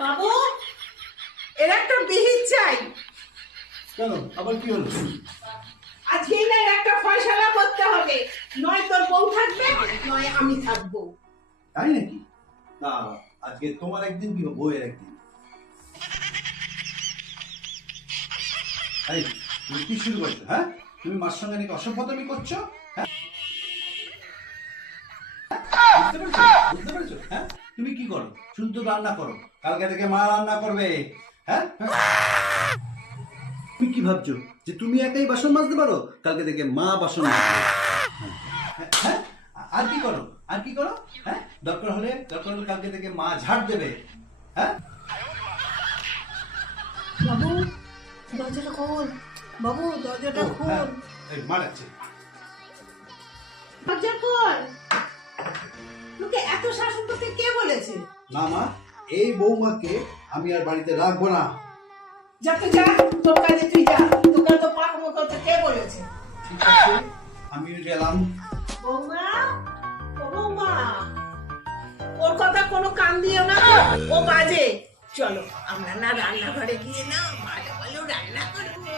বাবু, এর একটা বিহিত চাই। কেন আবার কি হলো? আজকেই না একটা ফয়সালা করতে হবে, নয় তোর বউ থাকবে নয় আমি থাকবো। তাই নাকি? না, আজকে তোমার একদিন কি বউয়ের একদিন। এই, তুমি কি শুরু করছো? হ্যাঁ, তুমি মার সঙ্গে নাকি অসভ্যতামি করছো? হ্যাঁ, বুঝতে পেরেছো? বুঝতে পেরেছো? হ্যাঁ, তুমি কি করো? শুধু রান্না করো, কালকে থেকে মা রান্না করবে। হ্যাঁ, তুমি কি ভাবছো যে তুমি একাই বাসন মাজতে পারো? কালকে থেকে মা বাসন মাজবে। হ্যাঁ, আর কি করো? আর কি করো? হ্যাঁ, দরকার হলে কালকে থেকে মা ঝাড় দেবে। হ্যাঁ, বাবু, দরজাটা খোল। বাবু, দরজাটা ও, হ্যাঁ, খোল। এই মা ডাকছে। দরজা খোল। তোকে এত শাসন করতে কে বলেছে? না মা, এই বৌমাকে আমি আর বাড়িতে রাখবো না। যা তুই যা, তোর কাজে তুই যা। তোকে তো পাকম করতে কে বলেছে? ঠিক আছে, আমি গেলাম। বৌমা, ও বৌমা, ওর কথা কোনো কান দিও না, ও বাজে। চলো আমরা না রান্নাঘরে গিয়ে না ভালো ভালো রান্না করবো।